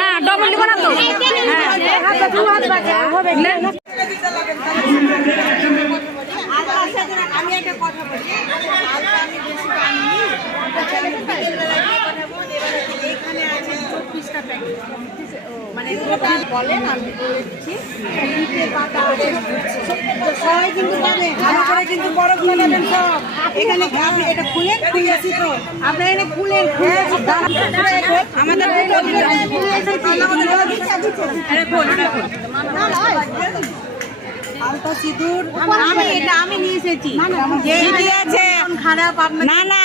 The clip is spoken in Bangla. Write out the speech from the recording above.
না ডবল দিব না তো আমি একটা কথা বলি এখানে আছে 24টা প্যাকেট মানে বলেন আমি বলে দিচ্ছি সবাই কিন্তু পাবে ভালো করে কিন্তু বরফ নেবেন সব এখানে আপনি এটা খুলেন খুলেছি তো আপনারা এনে খুলেন আমাদের আলতা সিঁদুর আমি নিয়ে এসেছি খারাপ আপনার না না